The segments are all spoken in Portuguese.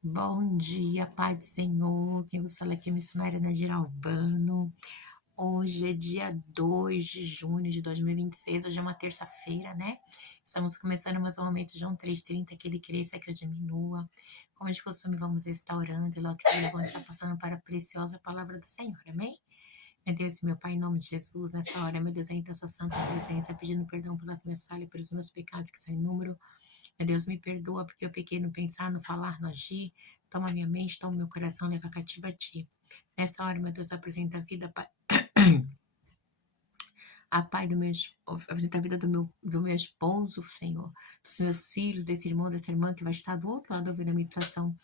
Bom dia, Pai do Senhor. Quem vos fala aqui é a missionária Nadir Albano. Hoje é dia 2 de junho de 2026. Hoje é uma terça-feira, né? Estamos começando mais um momento, João 3,30, que ele cresça, que eu diminua. Como de costume, vamos estar orando e logo que se vão estar passando para a preciosa palavra do Senhor, amém? Meu Deus, meu Pai, em nome de Jesus, nessa hora, meu Deus, entra a sua santa presença, pedindo perdão pelas minhas falhas, pelos meus pecados que são inúmeros. Meu Deus, me perdoa porque eu pequei no pensar, no falar, no agir. Toma minha mente, toma meu coração, leva cativa a ti. Nessa hora, meu Deus, apresenta a vida, Pai. A Pai do meu, apresenta a vida do meu esposo, Senhor, dos meus filhos, desse irmão, dessa irmã que vai estar do outro lado ouvindo a meditação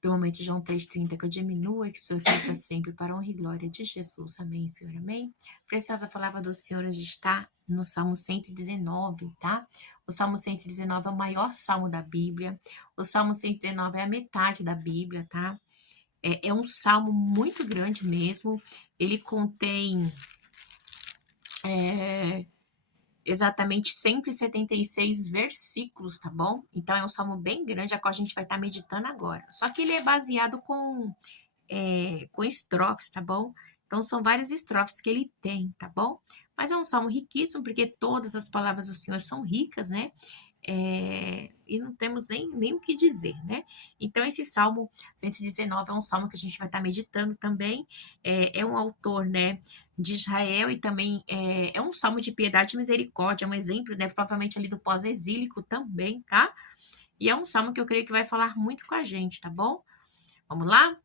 do momento de João 3,30, que eu diminua e que o Senhor cresça sempre para a honra e glória de Jesus. Amém, Senhor, amém. Preciosa palavra do Senhor hoje está no Salmo 119, tá? O Salmo 119 é o maior salmo da Bíblia. O Salmo 119 é a metade da Bíblia, tá? É um salmo muito grande mesmo. Ele contém exatamente 176 versículos, tá bom? Então é um salmo bem grande, a qual a gente vai estar meditando agora. Só que ele é baseado com estrofes, tá bom? Então são várias estrofes que ele tem, tá bom? Mas é um salmo riquíssimo, porque todas as palavras do Senhor são ricas, né? E não temos nem o que dizer, né? Então, esse Salmo 119 é um salmo que a gente vai estar meditando também. É um autor, né, de Israel e também é um salmo de piedade e misericórdia, é um exemplo, né, provavelmente ali do pós-exílico também, tá? E é um salmo que eu creio que vai falar muito com a gente, tá bom? Vamos lá?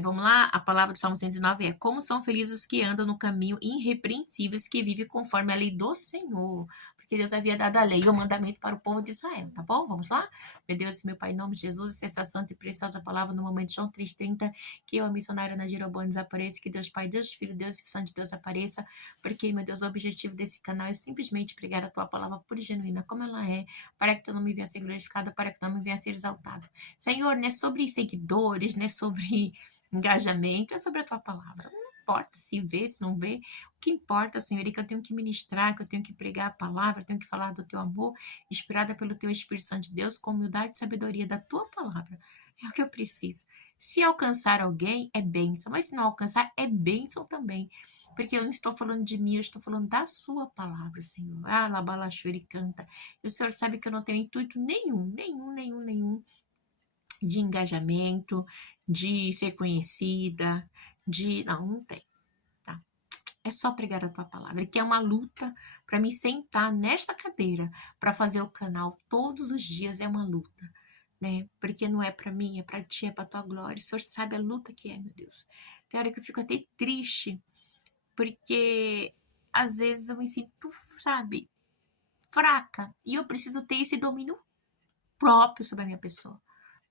Vamos lá, a palavra do Salmo 109 é: como são felizes os que andam no caminho irrepreensíveis, que vivem conforme a lei do Senhor. Porque Deus havia dado a lei e o mandamento para o povo de Israel, tá bom? Vamos lá? Meu Deus, meu Pai, em nome de Jesus, essa santa e preciosa palavra no momento de João 3,30, que eu, a missionária Nadir Albano, desapareça, que Deus Pai, Deus Filho, Deus e Santo de Deus apareça, porque, meu Deus, o objetivo desse canal é simplesmente pregar a tua palavra pura e genuína, como ela é, para que teu nome venha a ser glorificado, para que teu nome venha a ser exaltado. Senhor, não é sobre seguidores, não é sobre engajamento, é sobre a tua palavra. Não importa se vê, se não vê. O que importa, Senhor, é que eu tenho que ministrar, que eu tenho que pregar a palavra, eu tenho que falar do teu amor, inspirada pelo teu Espírito Santo de Deus, com humildade e sabedoria da tua palavra. É o que eu preciso. Se alcançar alguém, é bênção, mas se não alcançar, é bênção também. Porque eu não estou falando de mim, eu estou falando da sua palavra, Senhor. Ah, labalachuri canta. E o Senhor sabe que eu não tenho intuito nenhum de engajamento, de ser conhecida, não tem, tá? É só pregar a tua palavra, que é uma luta para me sentar nesta cadeira para fazer o canal todos os dias, é uma luta, né? Porque não é para mim, é para ti, é para tua glória. O Senhor sabe a luta que é, meu Deus. Tem hora que eu fico até triste, porque às vezes eu me sinto, sabe, fraca, e eu preciso ter esse domínio próprio sobre a minha pessoa.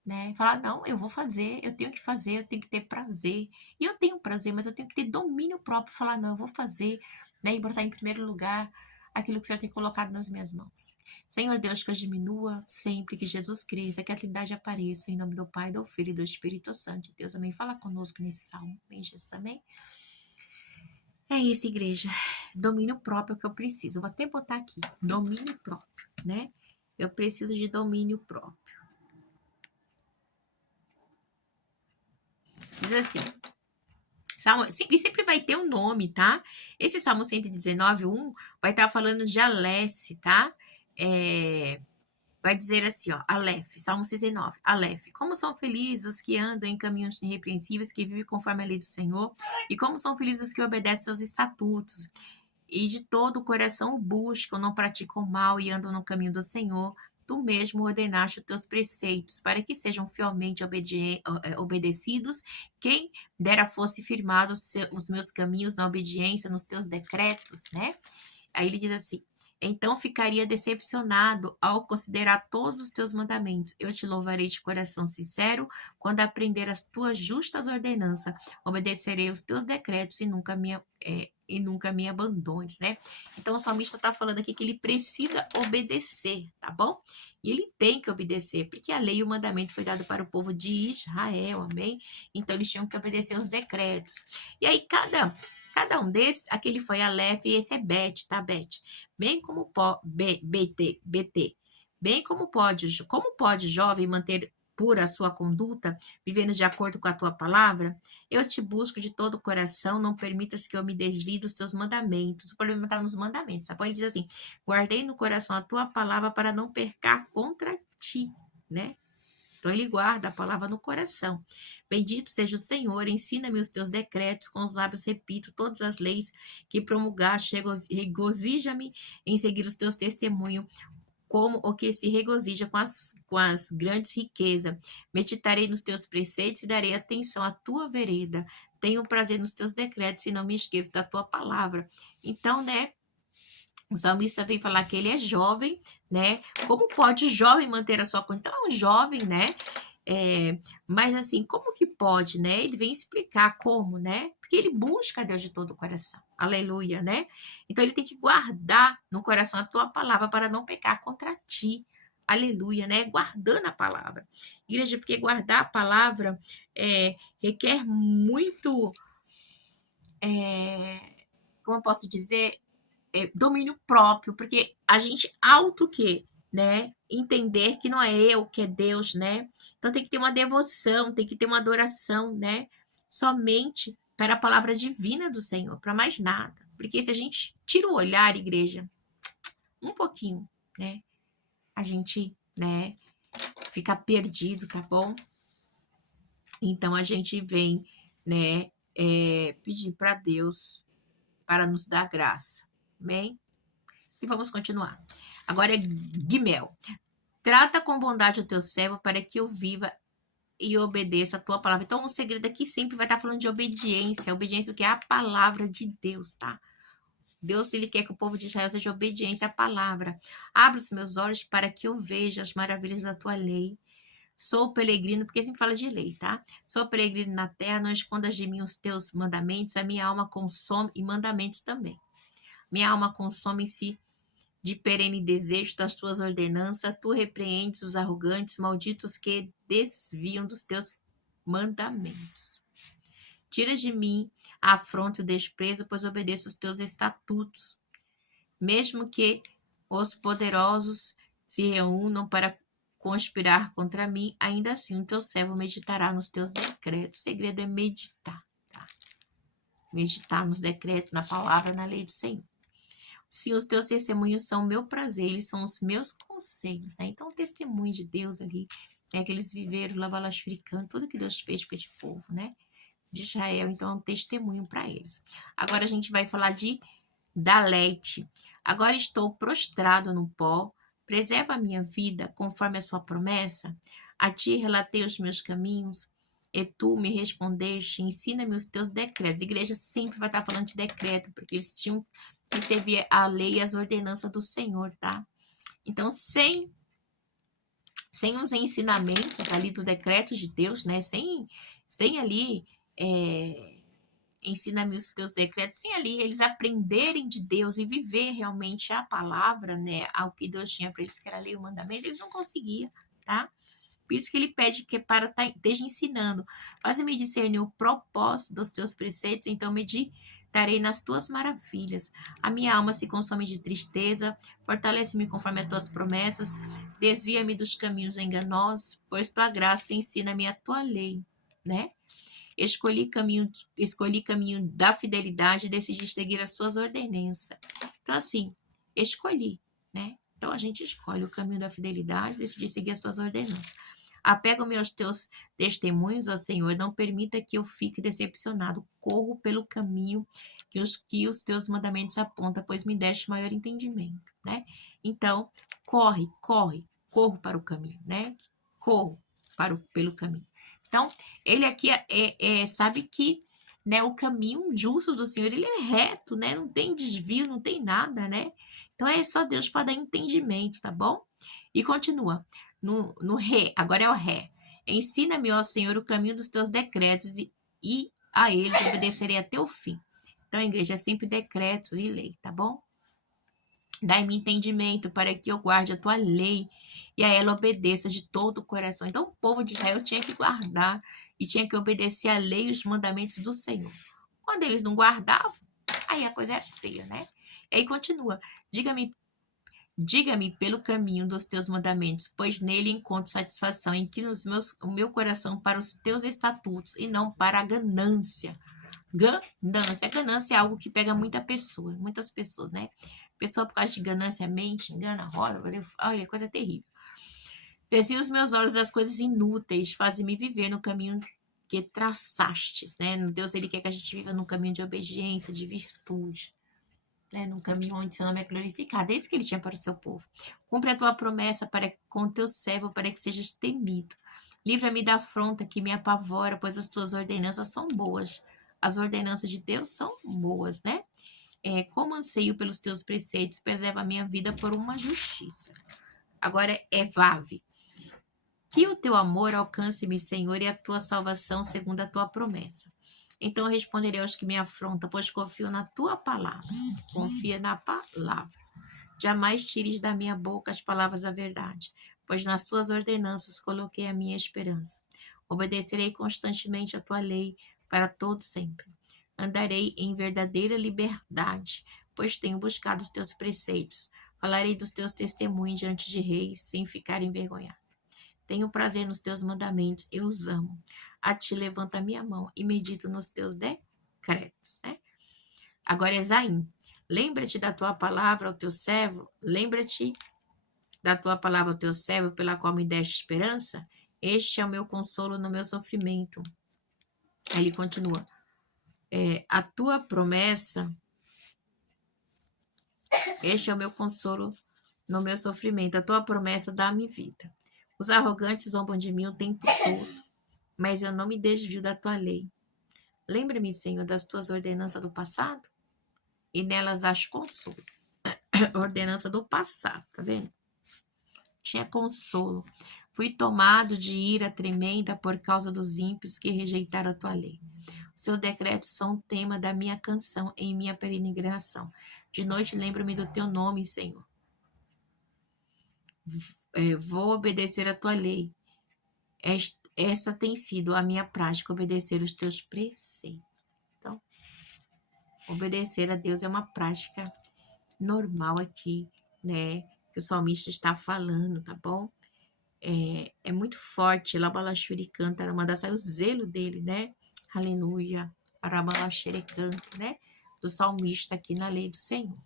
Né? Falar, não, eu vou fazer, eu tenho que fazer, eu tenho que ter prazer. E eu tenho prazer, mas eu tenho que ter domínio próprio. Falar, não, eu vou fazer, né? E botar em primeiro lugar aquilo que o Senhor tem colocado nas minhas mãos. Senhor Deus, que eu diminua sempre, que Jesus cresça, que a Trindade apareça, em nome do Pai, do Filho e do Espírito Santo. Deus, amém. Fala conosco nesse salmo. Amém, Jesus, amém. É isso, igreja. Domínio próprio é o que eu preciso. Eu vou até botar aqui, domínio próprio, né? Eu preciso de domínio próprio. Diz assim, Salmo, e sempre vai ter um nome, tá? Esse Salmo 119, 1, vai estar falando de Alesse, tá? Vai dizer assim, ó, Aleph, Salmo 119, Aleph. Como são felizes os que andam em caminhos irrepreensíveis, que vivem conforme a lei do Senhor, e como são felizes os que obedecem seus estatutos, e de todo o coração buscam, não praticam mal e andam no caminho do Senhor. Tu mesmo ordenaste os teus preceitos para que sejam fielmente obedecidos. Quem dera fosse firmado os meus caminhos na obediência, nos teus decretos, né? Aí ele diz assim: então ficaria decepcionado ao considerar todos os teus mandamentos. Eu te louvarei de coração sincero quando aprender as tuas justas ordenanças. Obedecerei os teus decretos e nunca me abandones, né? Então o salmista está falando aqui que ele precisa obedecer, tá bom? E ele tem que obedecer, porque a lei e o mandamento foi dado para o povo de Israel, amém? Então eles tinham que obedecer os decretos. E aí cada um desses, aquele foi Aleph e esse é Bet, tá, Bet? Bem como BT. Bem como pode jovem manter pura a sua conduta, vivendo de acordo com a tua palavra? Eu te busco de todo o coração, não permitas que eu me desvie dos teus mandamentos. O problema está nos mandamentos, tá bom? Ele diz assim: guardei no coração a tua palavra para não pecar contra ti, né? Então ele guarda a palavra no coração. Bendito seja o Senhor, ensina-me os teus decretos, com os lábios repito todas as leis que promulgaste, regozija-me em seguir os teus testemunhos, como o que se regozija com as grandes riquezas. Meditarei nos teus preceitos e darei atenção à tua vereda. Tenho prazer nos teus decretos e não me esqueço da tua palavra. Então, né, o salmista vem falar que ele é jovem, né? Como pode o jovem manter a sua condição? Então, é um jovem, né? Mas assim, como que pode, né? Ele vem explicar como, né? Porque ele busca Deus de todo o coração. Aleluia, né? Então ele tem que guardar no coração a tua palavra para não pecar contra ti. Aleluia, né? Guardando a palavra. Igreja, porque guardar a palavra requer muito, como eu posso dizer, domínio próprio, porque a gente auto que, né, entender que não é eu, que é Deus, né? Então tem que ter uma devoção, tem que ter uma adoração, né? Somente para a palavra divina do Senhor, para mais nada. Porque se a gente tira o olhar, igreja, um pouquinho, né? A gente, né, fica perdido, tá bom? Então a gente vem, né, pedir para Deus para nos dar graça. Amém? E vamos continuar. Agora é Guimel. Trata com bondade o teu servo para que eu viva e obedeça a tua palavra. Então, o segredo aqui sempre vai estar falando de obediência. Obediência que é a palavra de Deus, tá? Deus, ele quer que o povo de Israel seja obediente à palavra. Abre os meus olhos para que eu veja as maravilhas da tua lei. Sou peregrino, porque sempre fala de lei, tá? Sou peregrino na terra, não escondas de mim os teus mandamentos. A minha alma consome, e mandamentos também. Minha alma consome-se de perene desejo das tuas ordenanças, tu repreendes os arrogantes, malditos que desviam dos teus mandamentos. Tira de mim a afronta e o desprezo, pois obedeço os teus estatutos. Mesmo que os poderosos se reúnam para conspirar contra mim, ainda assim o teu servo meditará nos teus decretos. O segredo é meditar, tá? Meditar nos decretos, na palavra, na lei do Senhor. Se os teus testemunhos são o meu prazer, eles são os meus conselhos, né? Então, o testemunho de Deus ali, né? Que eles viveram, lavalachuricando, tudo que Deus fez com esse povo, né? De Israel, então é um testemunho para eles. Agora a gente vai falar de Dalete. Agora estou prostrado no pó, preserva a minha vida conforme a sua promessa. A ti relatei os meus caminhos, e tu me respondeste, ensina-me os teus decretos. A igreja sempre vai estar falando de decreto, porque eles tinham que servir a lei e as ordenanças do Senhor, tá? Então, sem os ensinamentos ali do decreto de Deus, né? Sem ali ensina-me os teus decretos, sem ali eles aprenderem de Deus e viver realmente a palavra, né? Ao que Deus tinha para eles, que era a lei e o mandamento, eles não conseguiam, tá? Por isso que ele pede que esteja ensinando. Faz-me discernir o propósito dos teus preceitos, então meditarei nas tuas maravilhas. A minha alma se consome de tristeza, fortalece-me conforme as tuas promessas, desvia-me dos caminhos enganosos, pois tua graça ensina-me a tua lei, né? Escolhi caminho da fidelidade e decidi seguir as tuas ordenanças. Então, assim, escolhi, né? Então, a gente escolhe o caminho da fidelidade, decidi seguir as tuas ordenanças. Apego-me aos teus testemunhos, ó Senhor, não permita que eu fique decepcionado. Corro pelo caminho que os teus mandamentos apontam, pois me deste maior entendimento, né? Então, corro para o caminho, né? Corro pelo caminho. Então, ele aqui sabe que, né, o caminho justo do Senhor, ele é reto, né? Não tem desvio, não tem nada, né? Então, é só Deus para dar entendimento, tá bom? E continua. No ré, agora é o ré. Ensina-me, ó Senhor, o caminho dos teus decretos e a eles obedecerei até o fim. Então, a igreja é sempre decretos e lei, tá bom? Dai-me entendimento para que eu guarde a tua lei e a ela obedeça de todo o coração. Então, o povo de Israel tinha que guardar e tinha que obedecer a lei e os mandamentos do Senhor. Quando eles não guardavam, aí a coisa era feia, né? E aí continua. Diga-me Diga-me pelo caminho dos teus mandamentos, pois nele encontro satisfação. Inclina o meu coração para os teus estatutos e não para a ganância. Ganância. Ganância é algo que pega muitas pessoas, né? Pessoa por causa de ganância mente, engana, roda, olha, coisa terrível. Desvia os meus olhos das coisas inúteis, faz-me viver no caminho que traçastes, né? Deus, ele quer que a gente viva no caminho de obediência, de virtude, né? Num caminho onde seu nome é glorificado. É isso que ele tinha para o seu povo. Cumpre a tua promessa com teu servo, para que sejas temido. Livra-me da afronta que me apavora, pois as tuas ordenanças são boas. As ordenanças de Deus são boas, né? Como anseio pelos teus preceitos, preserva a minha vida por uma justiça. Agora é Vave. Que o teu amor alcance-me, Senhor, e a tua salvação segundo a tua promessa. Então eu responderei aos que me afrontam, pois confio na tua palavra. Confia na palavra. Jamais tires da minha boca as palavras da verdade, pois nas tuas ordenanças coloquei a minha esperança. Obedecerei constantemente a tua lei para todo sempre. Andarei em verdadeira liberdade, pois tenho buscado os teus preceitos. Falarei dos teus testemunhos diante de reis, sem ficar envergonhado. Tenho prazer nos teus mandamentos, eu os amo. A ti levanto a minha mão e medito nos teus decretos. Né? Agora, Esaim, lembra-te da tua palavra ao teu servo, lembra-te da tua palavra ao teu servo, pela qual me deste esperança. Este é o meu consolo no meu sofrimento. Aí ele continua. A tua promessa, este é o meu consolo no meu sofrimento. A tua promessa dá-me vida. Os arrogantes zombam de mim o tempo todo, mas eu não me desvio da tua lei. Lembra-me, Senhor, das tuas ordenanças do passado, e nelas acho consolo. Ordenança do passado, tá vendo? Tinha consolo. Fui tomado de ira tremenda por causa dos ímpios que rejeitaram a tua lei. Seus decretos são o tema da minha canção em minha peregrinação. De noite lembro-me do teu nome, Senhor. Vou obedecer a tua lei. Essa tem sido a minha prática, obedecer os teus preceitos. Então, obedecer a Deus é uma prática normal aqui, né? Que o salmista está falando, tá bom? É muito forte. Labalachuri canta, Aramanda, sai o zelo dele, né? Aleluia. Arabalachere canta, né? Do salmista aqui na lei do Senhor.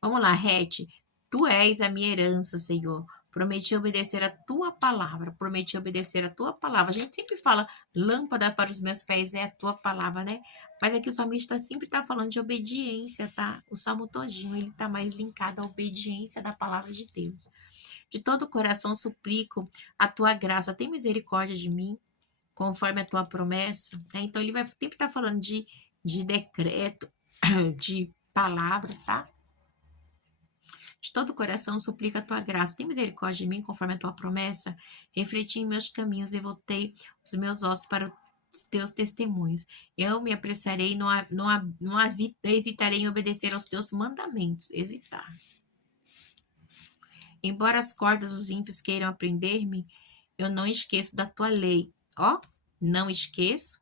Vamos lá, Rete. Tu és a minha herança, Senhor. Prometi obedecer a tua palavra. Prometi obedecer a tua palavra. A gente sempre fala, lâmpada para os meus pés é a tua palavra, né? Mas aqui o salmista sempre está falando de obediência, tá? O salmo todinho, ele está mais linkado à obediência da palavra de Deus. De todo o coração suplico a tua graça. Tem misericórdia de mim, conforme a tua promessa. Né? Então, ele vai sempre estar falando de decreto, de palavras, tá? De todo o coração suplico a tua graça. Tem misericórdia de mim, conforme a tua promessa. Refleti em meus caminhos e voltei os meus ossos para os teus testemunhos. Eu me apressarei, não hesitarei em obedecer aos teus mandamentos. Hesitar. Embora as cordas dos ímpios queiram aprender-me, eu não esqueço da tua lei. Ó, não esqueço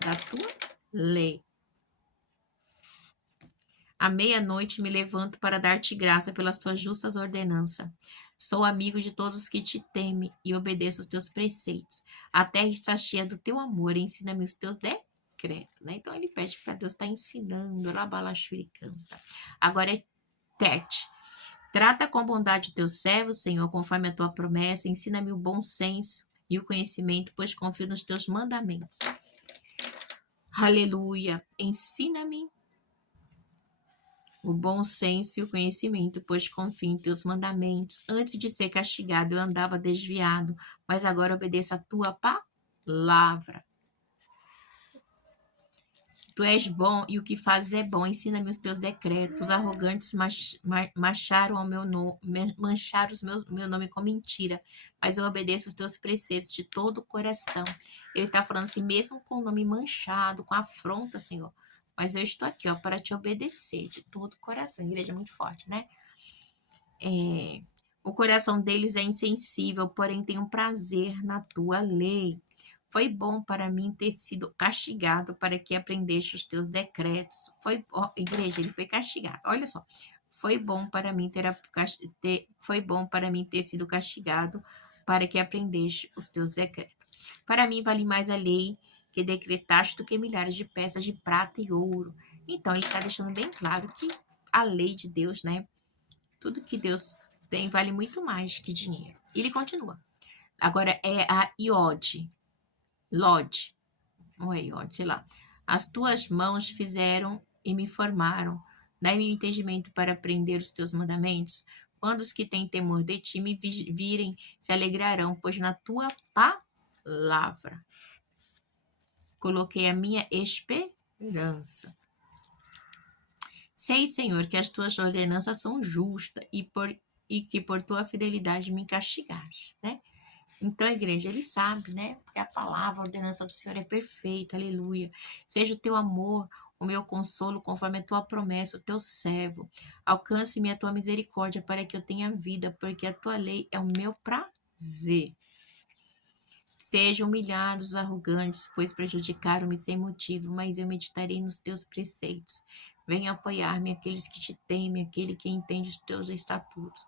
da tua lei. À meia-noite me levanto para dar-te graça pelas tuas justas ordenanças. Sou amigo de todos os que te temem e obedeço os teus preceitos. A terra está cheia do teu amor, ensina-me os teus decretos. Né? Então ele pede para Deus estar ensinando. Labalachuri canta. Agora é Tete. Trata com bondade o teu servo, Senhor, conforme a tua promessa. Ensina-me o bom senso e o conhecimento, pois confio nos teus mandamentos. Aleluia. Ensina-me o bom senso e o conhecimento, pois confio em teus mandamentos. Antes de ser castigado, eu andava desviado, mas agora obedeço a tua palavra. Tu és bom e o que fazes é bom. Ensina-me os teus decretos. Os arrogantes mancharam meu nome com mentira, mas eu obedeço os teus preceitos de todo o coração. Ele está falando assim, mesmo com o nome manchado, com afronta, Senhor. Mas eu estou aqui, ó, para te obedecer de todo o coração. A igreja é muito forte, né? O coração deles é insensível, porém tem um prazer na tua lei. Foi bom para mim ter sido castigado para que aprendeste os teus decretos. Igreja, ele foi castigado. Olha só. foi bom para mim ter sido castigado, para que aprendeste os teus decretos. Para mim vale mais a lei que decretaste do que milhares de peças de prata e ouro. Então, ele está deixando bem claro que a lei de Deus, né? Tudo que Deus tem vale muito mais que dinheiro. Ele continua. Agora é a Iode. Lode. Ou é Iode, sei lá. As tuas mãos fizeram e me formaram. Dai-me entendimento para aprender os teus mandamentos. Quando os que têm temor de ti me virem, se alegrarão, pois na tua palavra coloquei a minha esperança. Sei, Senhor, que as tuas ordenanças são justas e que por tua fidelidade me castigaste, né? Então, igreja, ele sabe, né? Porque a palavra, a ordenança do Senhor é perfeita, aleluia. Seja o teu amor, o meu consolo, conforme a tua promessa, o teu servo. Alcance-me a tua misericórdia para que eu tenha vida, porque a tua lei é o meu prazer. Sejam humilhados os arrogantes, pois prejudicaram-me sem motivo, mas eu meditarei nos teus preceitos. Venha apoiar-me aqueles que te temem, aquele que entende os teus estatutos.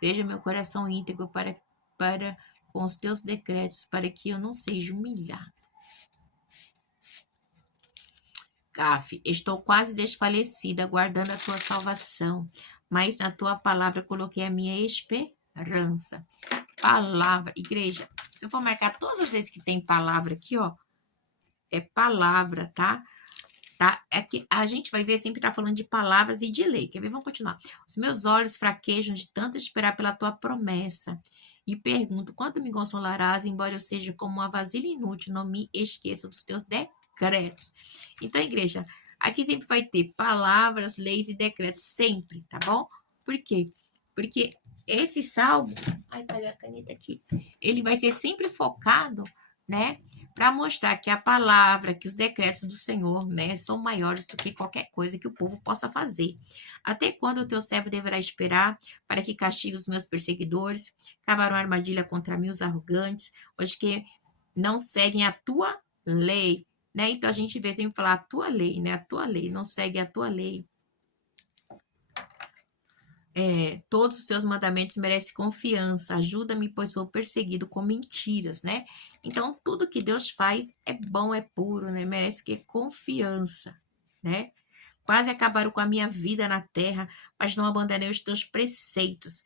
Veja meu coração íntegro para com os teus decretos, para que eu não seja humilhado. Caf, estou quase desfalecida, aguardando a tua salvação, mas na tua palavra coloquei a minha esperança. Palavra, igreja, se eu for marcar todas as vezes que tem palavra aqui, ó, é palavra, tá? É que a gente vai ver sempre tá falando de palavras e de lei. Quer ver? Vamos continuar. Os meus olhos fraquejam de tanto esperar pela tua promessa. E pergunto, quando me consolarás, embora eu seja como uma vasilha inútil, não me esqueça dos teus decretos. Então, igreja, aqui sempre vai ter palavras, leis e decretos, sempre, tá bom? Por quê? Porque esse salmo, ai, caiu a caneta aqui, ele vai ser sempre focado, né, para mostrar que a palavra, que os decretos do Senhor, né, são maiores do que qualquer coisa que o povo possa fazer. Até quando o teu servo deverá esperar para que castigue os meus perseguidores, cavaram armadilha contra mim os arrogantes, os que não seguem a tua lei, né? Então a gente vê sempre falar a tua lei, né? A tua lei, não segue a tua lei. Todos os teus mandamentos merecem confiança. Ajuda-me, pois sou perseguido com mentiras, né? Então, tudo que Deus faz é bom, é puro, né? Merece o quê? Confiança, né? Quase acabaram com a minha vida na terra, mas não abandonei os teus preceitos.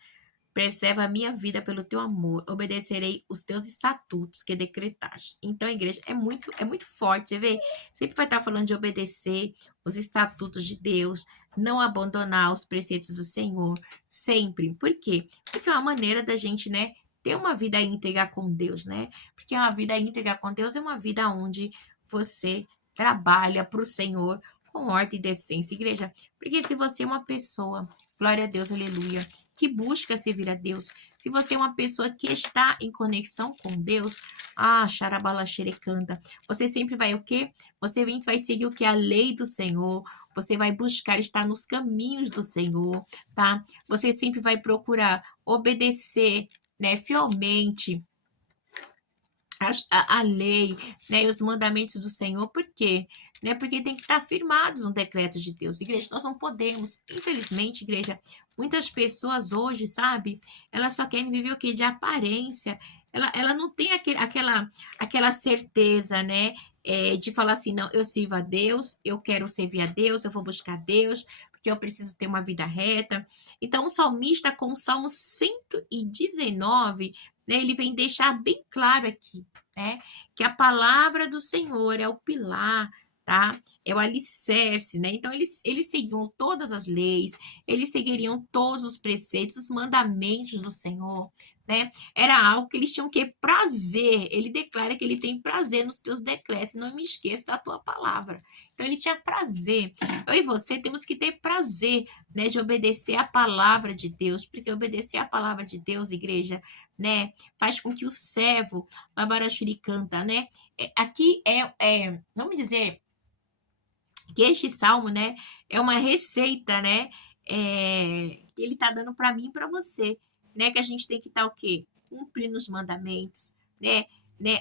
Preserva a minha vida pelo teu amor. Obedecerei os teus estatutos que decretaste. Então, a igreja é muito forte, você vê? Sempre vai estar falando de obedecer os estatutos de Deus, não abandonar os preceitos do Senhor, sempre. Por quê? Porque é uma maneira da gente, né, ter uma vida íntegra com Deus, né? Porque uma vida íntegra com Deus é uma vida onde você trabalha para o Senhor com ordem e decência, igreja. Porque se você é uma pessoa, glória a Deus, aleluia, que busca servir a Deus, se você é uma pessoa que está em conexão com Deus, xarabala xerecanta, você sempre vai o quê? Você vai seguir o que? A lei do Senhor, você vai buscar estar nos caminhos do Senhor, tá? Você sempre vai procurar obedecer, né, fielmente a lei, né, e os mandamentos do Senhor. Por quê? Né, porque tem que estar firmados no decreto de Deus. Igreja, nós não podemos, infelizmente, igreja, muitas pessoas hoje, sabe, elas só querem viver o quê? De aparência. Ela não tem aquela certeza, né, de falar assim, não, eu sirvo a Deus, eu quero servir a Deus, eu vou buscar Deus, porque eu preciso ter uma vida reta. Então, o salmista, com o Salmo 119, né, ele vem deixar bem claro aqui, né, que a palavra do Senhor é o pilar, tá? É o alicerce, né? Então, eles seguiam todas as leis, eles seguiriam todos os preceitos, os mandamentos do Senhor, né? Era algo que eles tinham que prazer. Ele declara que ele tem prazer nos teus decretos, não me esqueça da tua palavra. Então, ele tinha prazer. Eu e você temos que ter prazer, né, de obedecer a palavra de Deus, porque obedecer a palavra de Deus, igreja, né, faz com que o servo, Labarachuri canta, né, aqui vamos dizer, que este salmo, né, é uma receita, né, que ele tá dando para mim e para você, né, que a gente tem que estar o quê? Cumprindo os mandamentos, né,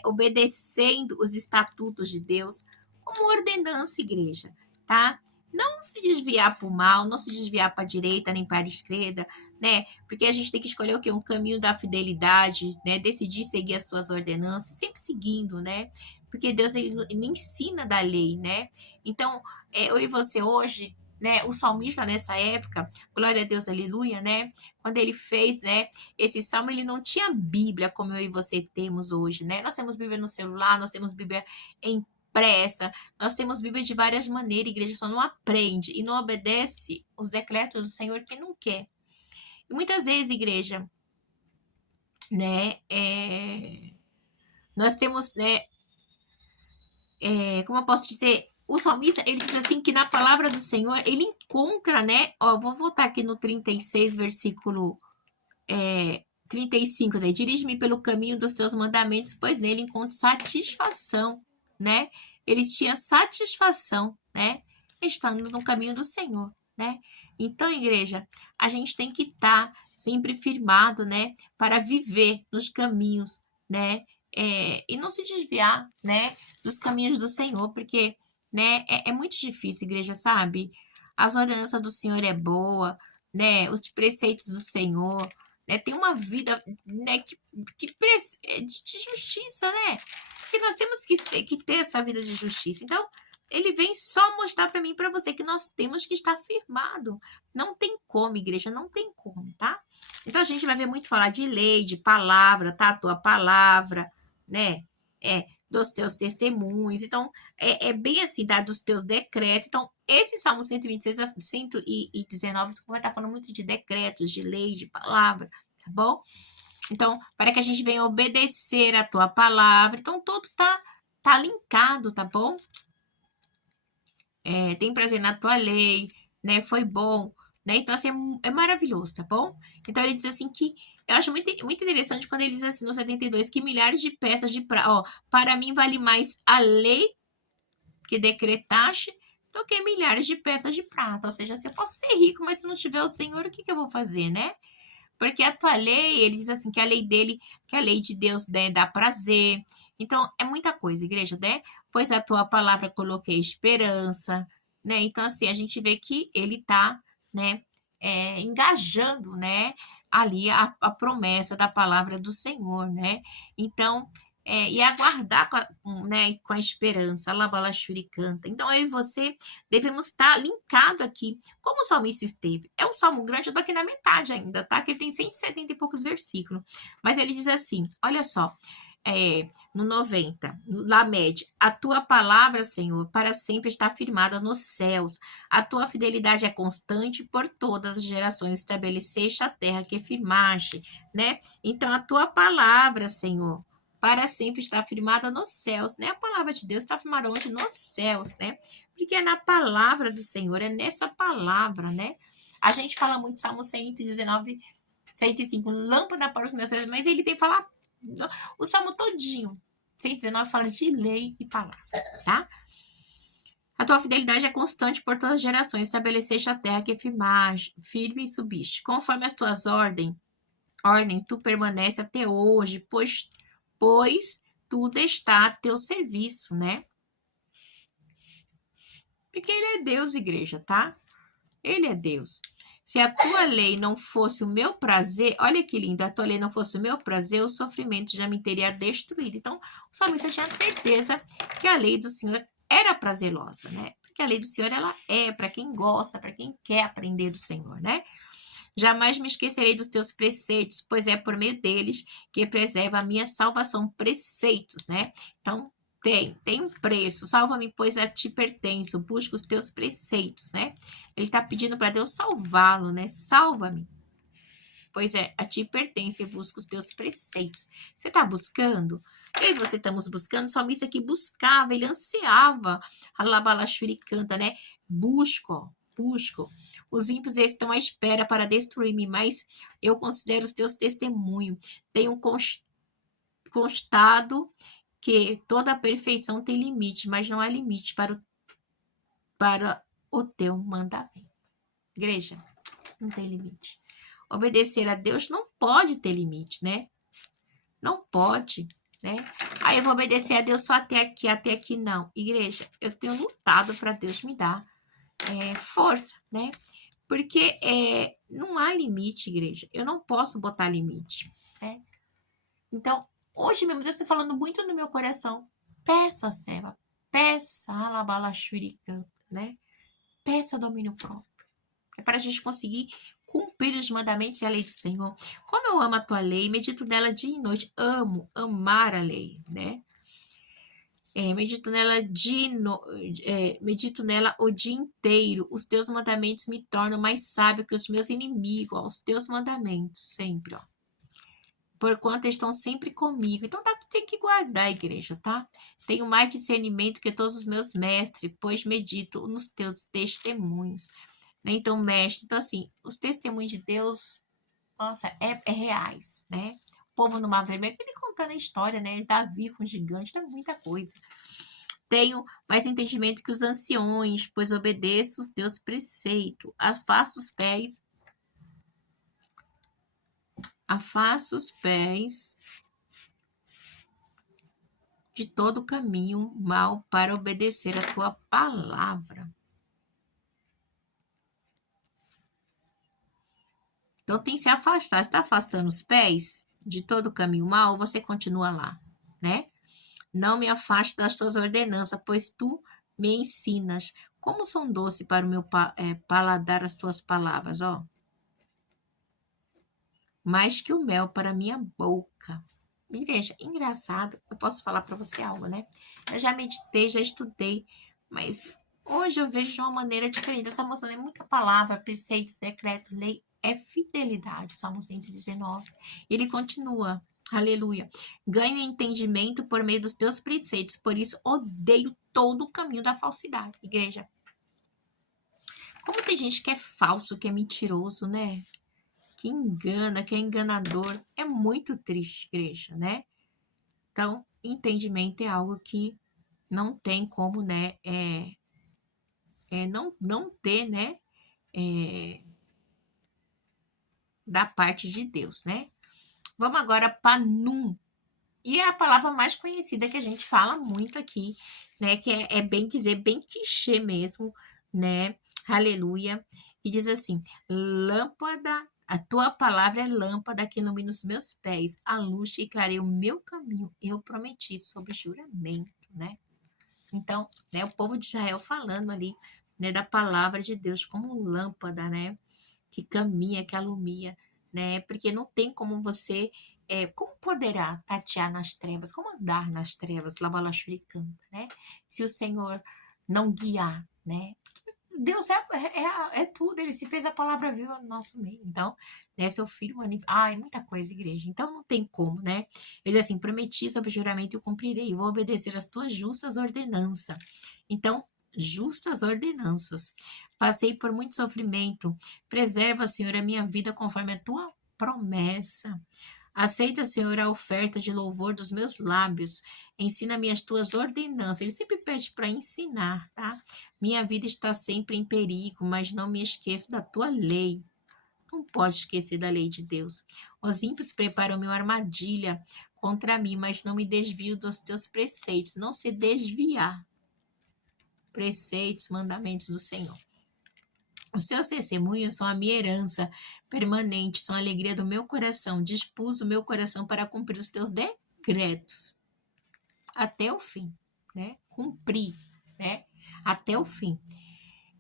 obedecendo os estatutos de Deus, como ordenança, igreja, tá? não se desviar para o mal, não se desviar para a direita nem para a esquerda, né? Porque a gente tem que escolher o quê? Um caminho da fidelidade, né? Decidir seguir as tuas ordenanças, sempre seguindo, né? Porque Deus ele ensina da lei, né? Então, eu e você hoje, né? O salmista nessa época, glória a Deus, aleluia, né? Quando ele fez, né? Esse salmo, ele não tinha Bíblia como eu e você temos hoje, né? Nós temos Bíblia no celular, nós temos Bíblia impressa, nós temos Bíblia de várias maneiras, a igreja só não aprende e não obedece os decretos do Senhor que não quer. E muitas vezes, igreja, né, nós temos, né, como eu posso dizer, o salmista, ele diz assim que na palavra do Senhor, ele encontra, né, ó, vou voltar aqui no 36, versículo 35, né, dirige-me pelo caminho dos teus mandamentos, pois nele encontro satisfação, né, ele tinha satisfação, né, estando no caminho do Senhor, né, então, igreja, a gente tem que estar sempre firmado, né, para viver nos caminhos, né, e não se desviar, né, dos caminhos do Senhor, porque, né, é muito difícil, igreja, sabe? As ordenanças do Senhor é boa, né, os preceitos do Senhor, né, tem uma vida, né, de justiça, né? Porque nós temos que ter essa vida de justiça. Então, ele vem só mostrar para mim e para você que nós temos que estar firmado. Não tem como, igreja, não tem como, tá? Então, a gente vai ver muito falar de lei, de palavra, tá? A tua palavra, né? Dos teus testemunhos. Então, é bem assim, tá? Dos teus decretos. Então, esse Salmo 126 a 119 vai estar falando muito de decretos, de lei, de palavra, tá bom? Então, para que a gente venha obedecer a tua palavra. Então, tudo tá linkado, tá bom? Tem prazer na tua lei, né? Foi bom, né? Então, assim, é maravilhoso, tá bom? Então, ele diz assim que eu acho muito interessante quando ele diz assim no 72 que milhares de peças de prata, ó, para mim vale mais a lei que decretaste do que milhares de peças de prata. Ou seja, assim, eu posso ser rico, mas se não tiver o Senhor, o que eu vou fazer, né? Porque a tua lei, ele diz assim, que a lei dele, que a lei de Deus, né, dá prazer. Então, é muita coisa, igreja, né? Pois a tua palavra coloquei esperança, né? Então, assim, a gente vê que ele tá, né, engajando, né, ali a promessa da palavra do Senhor, né? Então, e aguardar né, com a esperança, Alabalashuri canta. Então, eu e você devemos estar linkado aqui como o salmista esteve. É um salmo grande, eu tô aqui na metade ainda, tá? Que ele tem 170 e poucos versículos. Mas ele diz assim, olha só, no 90, Lamed, a tua palavra, Senhor, para sempre está firmada nos céus. A tua fidelidade é constante por todas as gerações. Estabeleceste a terra que firmaste, né? Então, a tua palavra, Senhor, para sempre está firmada nos céus, né? A palavra de Deus está firmada onde? Nos céus, né? Porque é na palavra do Senhor, é nessa palavra, né? A gente fala muito Salmo 119, 105, lâmpada para os meus pés, mas ele vem falar o Salmo todinho. 119 fala de lei e palavra, tá? A tua fidelidade é constante por todas as gerações, estabeleceste a terra que firme e subiste. Conforme as tuas ordem, tu permanece até hoje, pois tudo está a teu serviço, né? Porque ele é Deus, igreja, tá? Ele é Deus. Se a tua lei não fosse o meu prazer, olha que lindo, a tua lei não fosse o meu prazer, o sofrimento já me teria destruído. Então, o salmista tinha certeza que a lei do Senhor era prazerosa, né? Porque a lei do Senhor, ela é para quem gosta, para quem quer aprender do Senhor, né? Jamais me esquecerei dos teus preceitos, pois é por meio deles que preserva a minha salvação. Preceitos, né? Então, tem um preço. Salva-me, pois a ti pertenço. Busca os teus preceitos, né? Ele está pedindo para Deus salvá-lo, né? Salva-me, pois a ti pertence e busca os teus preceitos. Você está buscando? Eu e você estamos buscando. O salmista que buscava, ele ansiava. Alabalashuri canta, né? Busco. Os ímpios estão à espera para destruir-me, mas eu considero os teus testemunhos. Tenho constado que toda a perfeição tem limite, mas não há limite para o teu mandamento. Igreja, não tem limite. Obedecer a Deus não pode ter limite, né? Não pode, né? Aí eu vou obedecer a Deus só até aqui não. Igreja, eu tenho lutado para Deus me dar força, né? Porque não há limite, igreja. Eu não posso botar limite, né? Então, hoje mesmo, Deus está falando muito no meu coração. Peça, serva. Peça, alabalachurica, né? Peça domínio próprio. É para a gente conseguir cumprir os mandamentos e a lei do Senhor. Como eu amo a tua lei, medito nela dia e noite. Amo, amar a lei, né? Medito nela medito nela o dia inteiro. Os teus mandamentos me tornam mais sábio que os meus inimigos. Ó, os teus mandamentos, sempre, ó. Porquanto estão sempre comigo. Então dá para ter que guardar a igreja, tá? Tenho mais discernimento que todos os meus mestres, pois medito nos teus testemunhos. Né? Então, mestre, então assim, os testemunhos de Deus, nossa, é reais, né? O povo no Mar Vermelho, ele contando a história, né? Davi com gigantes, tá muita coisa. Tenho mais entendimento que os anciões, pois obedeço os teus preceitos. Afasta os pés de todo caminho mal para obedecer a tua palavra. Então tem que se afastar. Se está afastando os pés de todo caminho mal, você continua lá, né? Não me afaste das tuas ordenanças, pois tu me ensinas. Como são doces para o meu paladar as tuas palavras, ó. Mais que o mel para a minha boca. Igreja, engraçado, eu posso falar para você algo, né? Eu já meditei, já estudei, mas hoje eu vejo de uma maneira diferente. Essa moça é muita palavra, preceitos, decreto, lei, é fidelidade, Salmo 119. Ele continua, aleluia. Ganho entendimento por meio dos teus preceitos, por isso odeio todo o caminho da falsidade. Igreja, como tem gente que é falso, que é mentiroso, né? Que engana, que é enganador. É muito triste, igreja, né? Então, entendimento é algo que não tem como, né? Não ter, né? Da parte de Deus, né? Vamos agora para Num. E é a palavra mais conhecida que a gente fala muito aqui, né? Que é bem dizer, bem clichê mesmo, né? Aleluia. E diz assim: lâmpada, a tua palavra é lâmpada que ilumina os meus pés, a luz que clareia o meu caminho. Eu prometi sob juramento, né? Então, né, o povo de Israel falando ali, né, da palavra de Deus como lâmpada, né? Que caminha, que alumia, né? Porque não tem como você como poderá tatear nas trevas? Como andar nas trevas? Labalachuri canta, né? Se o Senhor não guiar, né? Deus é tudo, ele se fez a palavra viva no nosso meio. Então, né, seu filho, é muita coisa, igreja. Então, não tem como, né? Ele assim, prometi sob juramento e o cumprirei, vou obedecer às tuas justas ordenanças. Então, justas ordenanças. Passei por muito sofrimento. Preserva, Senhor, a minha vida conforme a tua promessa. Aceita, Senhor, a oferta de louvor dos meus lábios. Ensina-me as tuas ordenanças. Ele sempre pede para ensinar, tá? Minha vida está sempre em perigo, mas não me esqueço da tua lei. Não pode esquecer da lei de Deus. Os ímpios preparam uma armadilha contra mim, mas não me desvio dos teus preceitos. Não se desviar. Preceitos, mandamentos do Senhor. Os seus testemunhos são a minha herança permanente, são a alegria do meu coração. Dispus o meu coração para cumprir os teus decretos. Até o fim, né? Cumprir, né? Até o fim.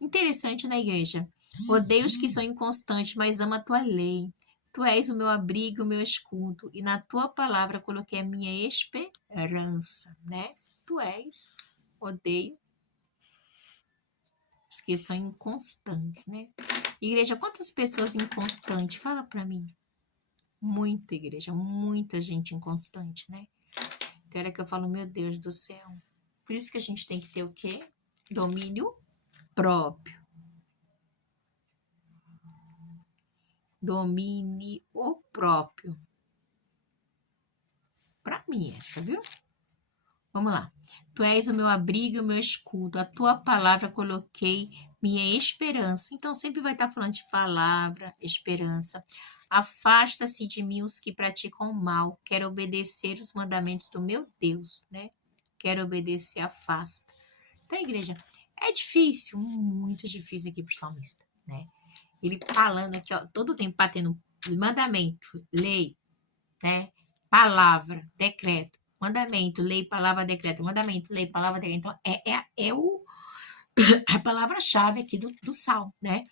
Interessante na igreja. Odeio os que são inconstantes, mas amo a tua lei. Tu és o meu abrigo, o meu escudo, e na tua palavra coloquei a minha esperança, né? Tu és, odeio os que são inconstantes, né? Igreja, quantas pessoas inconstantes? Fala para mim. Muita igreja, muita gente inconstante, né? Tem hora que eu falo, meu Deus do céu. Por isso que a gente tem que ter o quê? Domínio próprio. Domine o próprio. Para mim essa, viu? Vamos lá. Tu és o meu abrigo e o meu escudo. A tua palavra coloquei minha esperança. Então sempre vai estar falando de palavra, esperança. Afasta-se de mim os que praticam mal. Quero obedecer os mandamentos do meu Deus, né? Quero obedecer, afasta. Então, igreja, É difícil, muito difícil aqui pro salmista, né? Ele falando aqui, ó, todo o tempo batendo mandamento, lei, né? Palavra, decreto, mandamento, lei, palavra, decreto, mandamento, lei, palavra, decreto. Então, a palavra-chave aqui do Salmo, né?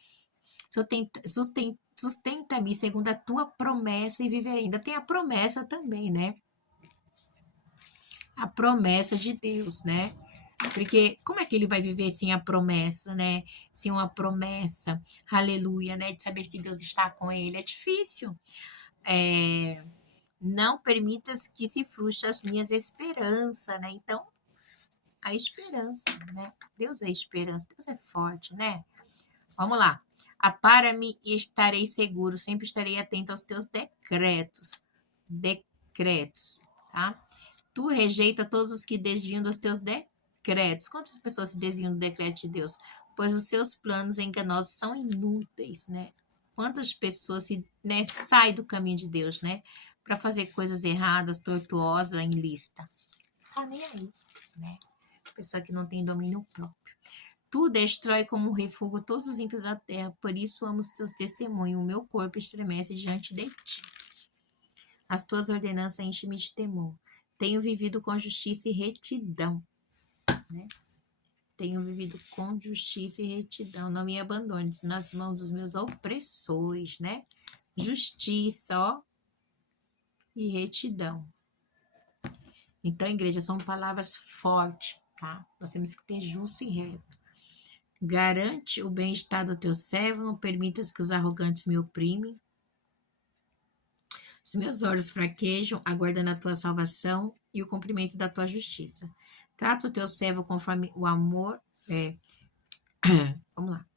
Sustenta-me segundo a tua promessa e viverei. Ainda tem a promessa também, né? A promessa de Deus, né? Porque como é que ele vai viver sem a promessa, né? Sem uma promessa, aleluia, né? De saber que Deus está com ele. É difícil. É, não permitas que se frustre as minhas esperanças, né? Então, a esperança, né? Deus é esperança, Deus é forte, né? Vamos lá. Apara-me e estarei seguro, sempre estarei atento aos teus decretos. Decretos, tá? Tu rejeita todos os que desviam dos teus decretos. Quantas pessoas se desviam do decreto de Deus? Pois os seus planos enganosos são inúteis, né? Quantas pessoas né, saem do caminho de Deus, né? Para fazer coisas erradas, tortuosas, ilícitas. Tá nem aí, né? Pessoa que não tem domínio próprio. Tu destrói como um refúgio todos os ímpios da terra, por isso amo os teus testemunhos. O meu corpo estremece diante de ti. As tuas ordenanças enchem-me de temor. Tenho vivido com justiça e retidão, né? Tenho vivido com justiça e retidão. Não me abandones nas mãos dos meus opressores, né? Justiça, ó, e retidão. Então, igreja, são palavras fortes, tá? Nós temos que ter justo e reto. Garante o bem-estar do teu servo, não permitas que os arrogantes me oprimem. Os meus olhos fraquejam, aguardando a tua salvação e o cumprimento da tua justiça. Trata o teu servo conforme o amor. Vamos lá.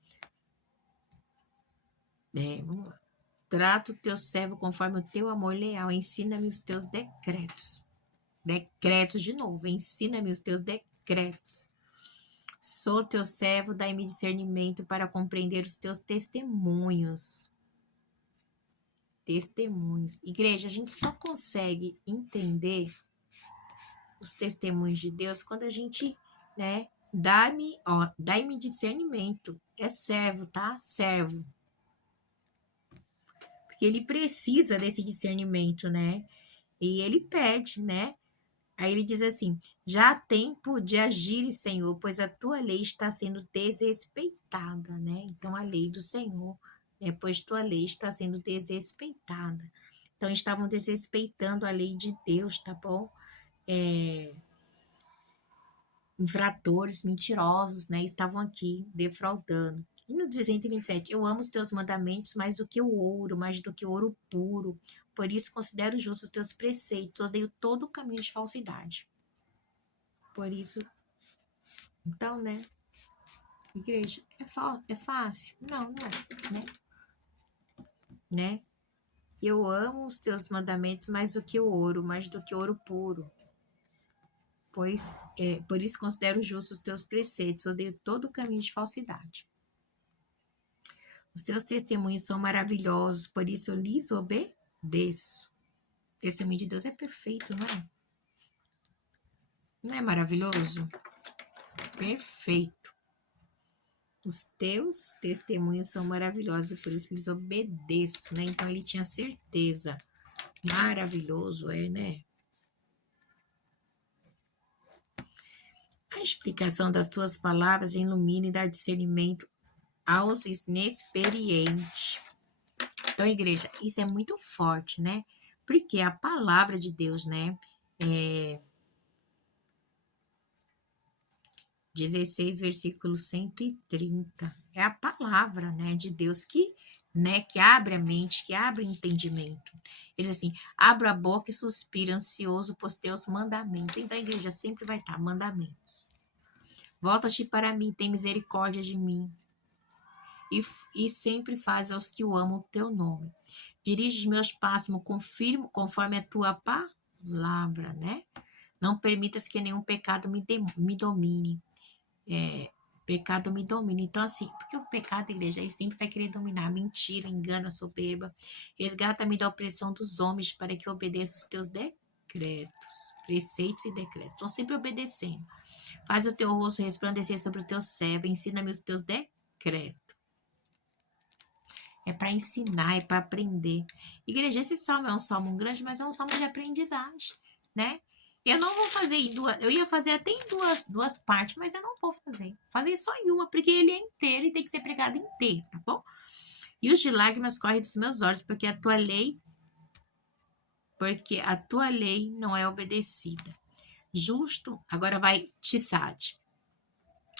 Vamos lá. Trata o teu servo conforme o teu amor leal. Ensina-me os teus decretos. Decretos de novo. Ensina-me os teus decretos. Sou teu servo, dai-me discernimento para compreender os teus testemunhos. Testemunhos. Igreja, a gente só consegue entender os testemunhos de Deus quando a gente, né, dai-me discernimento. É servo, tá? Servo. Porque ele precisa desse discernimento, né? E ele pede, né? Aí ele diz assim: já há tempo de agir, Senhor, pois a tua lei está sendo desrespeitada, né? Então a lei do Senhor, né? Pois tua lei está sendo desrespeitada. Então estavam desrespeitando a lei de Deus, tá bom? Infratores, mentirosos, né? Estavam aqui defraudando. E no 127, eu amo os teus mandamentos mais do que o ouro, mais do que o ouro puro. Por isso considero justos os teus preceitos, odeio todo o caminho de falsidade. Por isso, então, né? Igreja, é fácil? Não, não é, né? Eu amo os teus mandamentos mais do que o ouro, mais do que o ouro puro. Por isso considero justos os teus preceitos, odeio todo o caminho de falsidade. Os teus testemunhos são maravilhosos, por isso eu lhes obedeço. O testemunho de Deus é perfeito, não é? Não é maravilhoso? Perfeito. Os teus testemunhos são maravilhosos, por isso lhes obedeço, né? Então ele tinha certeza. Maravilhoso né? A explicação das tuas palavras ilumina e dá discernimento aos inexperientes. Então, igreja, isso é muito forte, né? Porque a palavra de Deus, né? 16, versículo 130. É a palavra, né, de Deus que abre a mente, que abre o entendimento. Ele diz assim: abra a boca e suspira, ansioso por teus mandamentos. Então a igreja sempre vai estar mandamentos. Volta-te para mim, tem misericórdia de mim. E sempre faz aos que o amam o teu nome. Dirige os meus passos, confirmo conforme a tua palavra, né? Não permitas que nenhum pecado me domine. Pecado me domina. Então, assim, porque o pecado, igreja, ele sempre vai querer dominar. Mentira, engano, soberba. Resgata-me da opressão dos homens para que eu obedeça os teus decretos. decretos. Preceitos e decretos. Estou sempre obedecendo. Faz o teu rosto resplandecer sobre o teu servo. Ensina-me os teus decretos. É para ensinar, é para aprender. Igreja, esse salmo é um salmo grande, mas é um salmo de aprendizagem, né? Eu não vou fazer em duas, eu ia fazer até em duas partes, mas eu não vou fazer. Fazer só em uma, porque ele é inteiro e tem que ser pregado inteiro, tá bom? E os de lágrimas correm dos meus olhos, porque a tua lei não é obedecida. Justo, agora vai Tissade.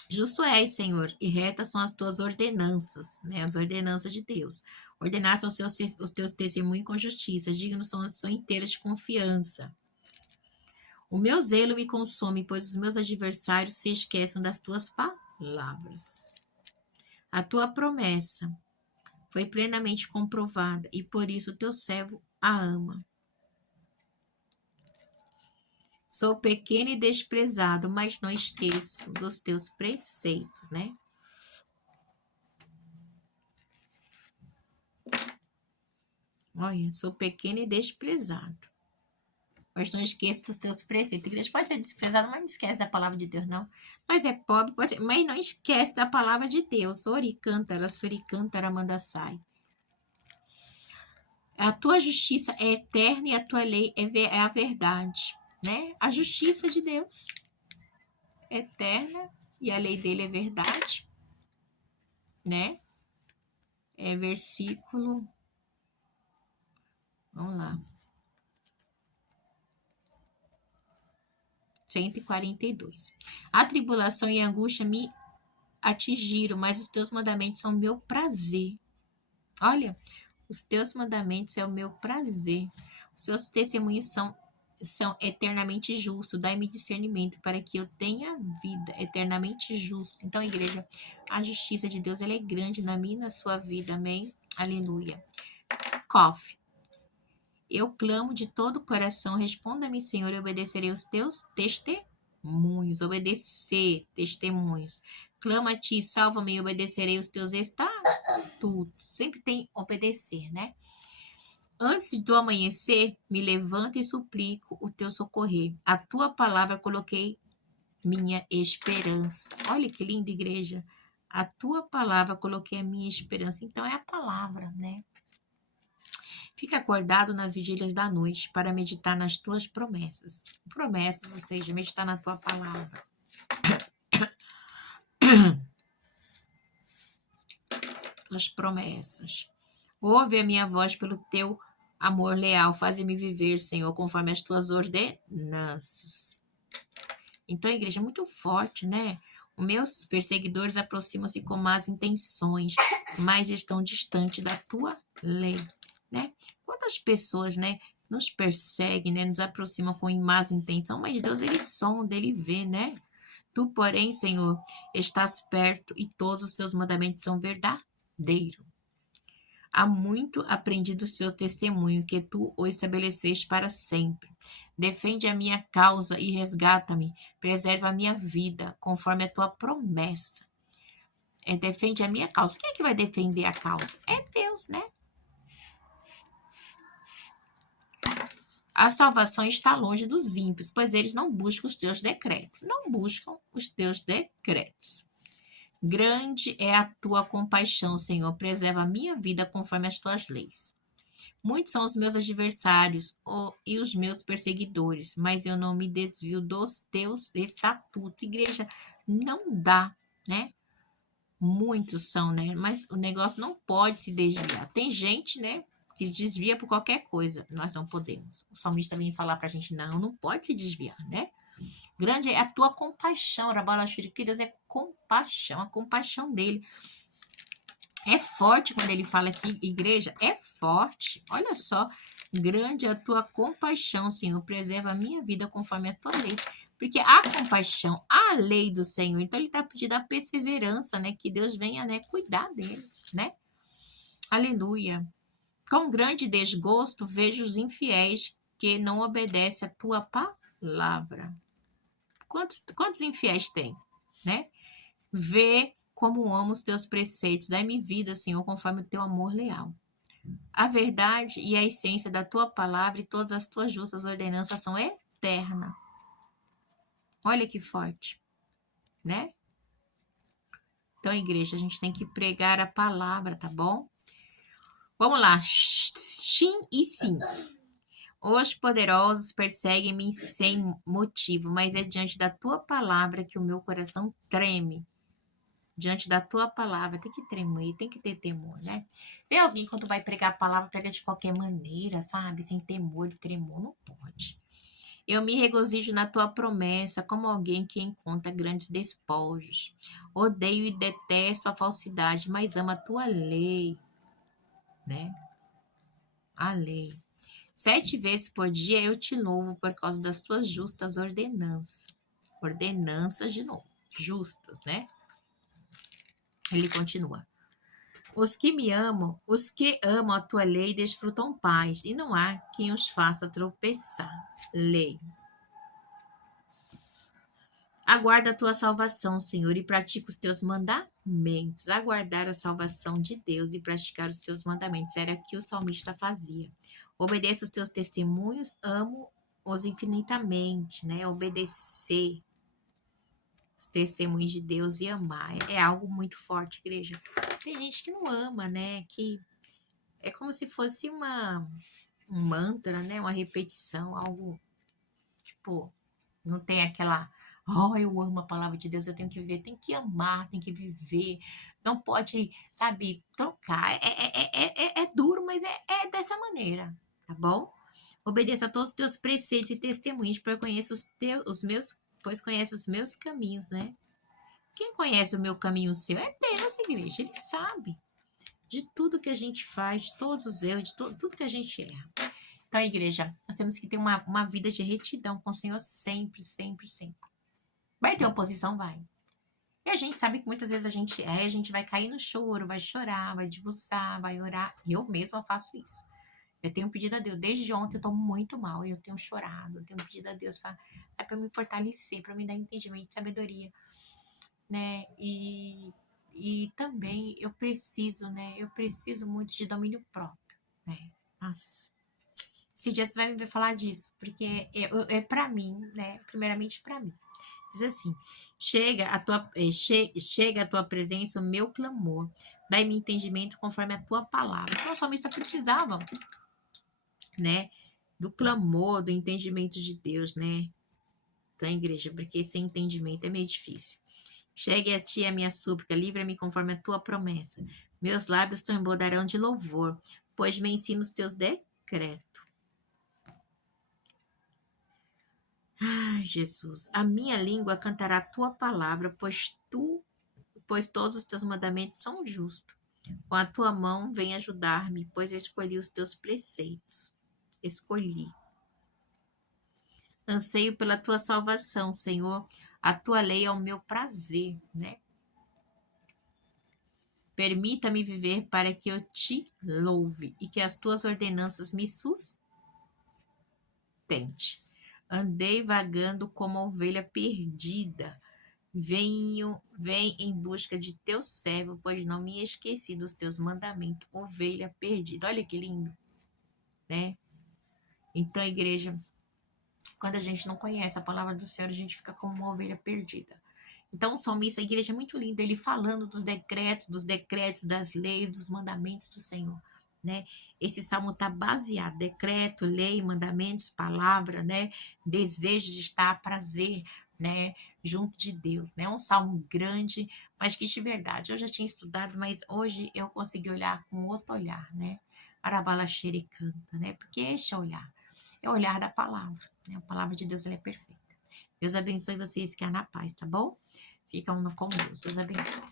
Justo és, Senhor, e retas são as tuas ordenanças, né? As ordenanças de Deus. Ordenaste os teus testemunhos com justiça, dignos são inteiras de confiança. O meu zelo me consome, pois os meus adversários se esquecem das tuas palavras. A tua promessa foi plenamente comprovada, e por isso o teu servo a ama. Sou pequeno e desprezado, mas não esqueço dos teus preceitos, né? Olha, sou pequeno e desprezado, mas não esqueço dos teus preceitos. A igreja pode ser desprezada, mas não esquece da palavra de Deus, não. Nós é pobre, mas não esquece da palavra de Deus. Oricântara, suricântara, mandassai. A tua justiça é eterna e a tua lei é a verdade, né? A justiça de Deus é eterna e a lei dele é verdade, né? É versículo, vamos lá, 142. A tribulação e a angústia me atingiram, mas os teus mandamentos são meu prazer. Olha, os teus mandamentos é o meu prazer. Os teus testemunhos são eternamente justos. Dai-me discernimento para que eu tenha vida eternamente justa. Então, igreja, a justiça de Deus ela é grande na minha e na sua vida. Amém? Aleluia. Cof. Eu clamo de todo o coração. Responda-me, Senhor, e obedecerei os teus testemunhos. Obedecer testemunhos. Clama a ti, salva-me e obedecerei os teus estatutos. Sempre tem obedecer, né? Antes do amanhecer, me levanto e suplico o teu socorrer. A tua palavra coloquei minha esperança. Olha que linda, igreja. A tua palavra coloquei a minha esperança. Então é a palavra, né? Fica acordado nas vigílias da noite para meditar nas tuas promessas. Promessas, ou seja, meditar na tua palavra. Tuas promessas. Ouve a minha voz pelo teu amor leal, faze-me viver, Senhor, conforme as tuas ordenanças. Então, a igreja é muito forte, né? Os meus perseguidores aproximam-se com más intenções, mas estão distante da tua lei, né? Quantas pessoas, né, nos perseguem, né, nos aproximam com más intenção, mas Deus, ele sonda, ele vê, né? Tu, porém, Senhor, estás perto e todos os teus mandamentos são verdadeiros. Há muito aprendi do seu testemunho, que tu o estabeleceste para sempre. Defende a minha causa e resgata-me. Preserva a minha vida, conforme a tua promessa. Defende a minha causa. Quem é que vai defender a causa? É Deus, né? A salvação está longe dos ímpios, pois eles não buscam os teus decretos. Não buscam os teus decretos. Grande é a tua compaixão, Senhor. Preserva a minha vida conforme as tuas leis. Muitos são os meus adversários e os meus perseguidores, mas eu não me desvio dos teus estatutos. Igreja, não dá, né? Muitos são, né? Mas o negócio não pode se desviar. Tem gente, né, que desvia por qualquer coisa. Nós não podemos. O salmista vem falar pra gente, não pode se desviar, né? Grande é a tua compaixão, Rabalachuri, que Deus é compaixão, a compaixão dele é forte quando ele fala aqui, igreja, é forte. Olha só, grande é a tua compaixão, Senhor, preserva a minha vida conforme a tua lei. Porque a compaixão, a lei do Senhor, então ele está pedindo a perseverança, né, que Deus venha, né, cuidar dele, né? Aleluia. Com grande desgosto vejo os infiéis que não obedecem a tua palavra. Quantos infiéis tem, né? Vê como amo os teus preceitos. Dai-me vida, Senhor, conforme o teu amor leal. A verdade e a essência da tua palavra e todas as tuas justas ordenanças são eternas. Olha que forte, né? Então, igreja, a gente tem que pregar a palavra, tá bom? Vamos lá. Sim e sim. Os poderosos perseguem-me sem motivo, mas é diante da tua palavra que o meu coração treme. Diante da tua palavra, tem que tremer, tem que ter temor, né? Vê alguém quando vai pregar a palavra, prega de qualquer maneira, sabe? Sem temor e tremor, não pode. Eu me regozijo na tua promessa, como alguém que encontra grandes despojos. Odeio e detesto a falsidade, mas amo a tua lei, né? A lei. 7 vezes por dia eu te louvo por causa das tuas justas ordenanças. Ordenanças de novo, justas, né? Ele continua. Os que amam a tua lei desfrutam paz, e não há quem os faça tropeçar. Lei. Aguarda a tua salvação, Senhor, e pratica os teus mandamentos. Aguardar a salvação de Deus e praticar os teus mandamentos. Era o que o salmista fazia. Obedeça os teus testemunhos, amo-os infinitamente, né? Obedecer os testemunhos de Deus e amar. É algo muito forte, igreja. Tem gente que não ama, né? Que é como se fosse um mantra, né? Uma repetição, algo tipo, não tem aquela, oh, eu amo a palavra de Deus, eu tenho que viver, tem que amar, tem que viver. Não pode, sabe, trocar. É duro, mas é dessa maneira, tá bom? Obedeça a todos os teus preceitos e testemunhos, pois conheço pois conhece os meus caminhos, né? Quem conhece o meu caminho, o seu, é Deus, igreja. Ele sabe de tudo que a gente faz, de todos os erros, de tudo que a gente erra. Então, igreja, nós temos que ter uma vida de retidão com o Senhor sempre, sempre, sempre. Vai ter oposição? Vai. E a gente sabe que muitas vezes a gente vai cair no choro, vai chorar, vai debruçar, vai orar. Eu mesma faço isso. Eu tenho pedido a Deus, desde ontem eu tô muito mal, eu tenho chorado, eu tenho pedido a Deus para me fortalecer, para me dar entendimento, sabedoria, né? E também eu preciso, né? Eu preciso muito de domínio próprio, né? Nossa. Esse dia você vai me ver falar disso, porque é para mim, né? Primeiramente para mim. Diz assim: chega a tua presença o meu clamor, dai-me entendimento conforme a tua palavra. Então, os salmistas precisavam, né? Do clamor, do entendimento de Deus, né? Então, igreja, porque sem entendimento é meio difícil. Chegue a ti a minha súplica, livra-me conforme a tua promessa. Meus lábios transbordarão de louvor, pois me ensina os teus decretos. Ai, Jesus, a minha língua cantará a tua palavra, pois todos os teus mandamentos são justos. Com a tua mão vem ajudar-me, pois eu escolhi os teus preceitos. Escolhi. Anseio pela tua salvação, Senhor. A tua lei é o meu prazer, né? Permita-me viver para que eu te louve e que as tuas ordenanças me sustente. Andei vagando como ovelha perdida. Vem em busca de teu servo, pois não me esqueci dos teus mandamentos, ovelha perdida. Olha que lindo, né? Então, igreja, quando a gente não conhece a palavra do Senhor, a gente fica como uma ovelha perdida. Então, o salmista, a igreja é muito linda, ele falando dos decretos, das leis, dos mandamentos do Senhor, né? Esse salmo está baseado, decreto, lei, mandamentos, palavra, né? Desejo de estar, prazer, né? Junto de Deus, né? Um salmo grande, mas que de verdade, eu já tinha estudado, mas hoje eu consegui olhar com outro olhar, né? Arabalaxere canta, né? Porque este é o olhar. É o olhar da palavra, né? A palavra de Deus, ela é perfeita. Deus abençoe vocês que é na paz, tá bom? Ficam com Deus. Deus abençoe.